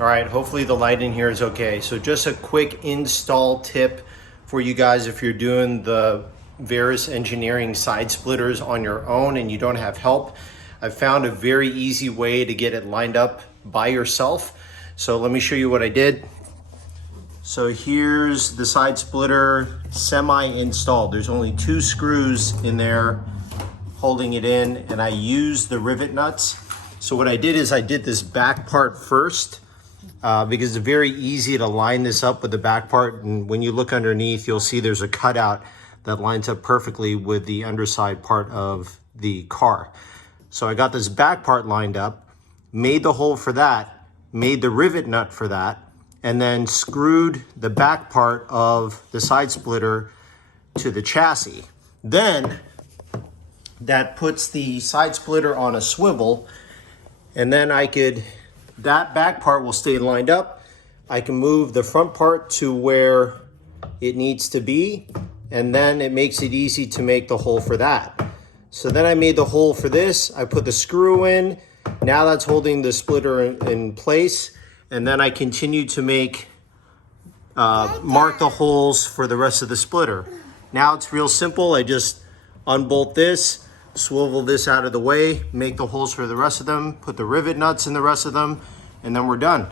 All right, hopefully the light in here is okay. So just a quick install tip for you guys if you're doing the Verus Engineering side splitters on your own and you don't have help. I've found a very easy way to get it lined up by yourself. So let me show you what I did. So here's the side splitter semi-installed. There's only 2 screws in there holding it in, and I used the rivet nuts. So what I did is I did this back part first because it's very easy to line this up with the back part. And when you look underneath, you'll see there's a cutout that lines up perfectly with the underside part of the car. So I got this back part lined up, made the hole for that, made the rivet nut for that, and then screwed the back part of the side splitter to the chassis. Then that puts the side splitter on a swivel, and then that back part will stay lined up. I can move the front part to where it needs to be, and then it makes it easy to make the hole for that. So then I made the hole for this. I put the screw in. Now that's holding the splitter in place. And then I continue to mark the holes for the rest of the splitter. Now it's real simple. I just unbolt this, swivel this out of the way, make the holes for the rest of them, put the rivet nuts in the rest of them, and then we're done.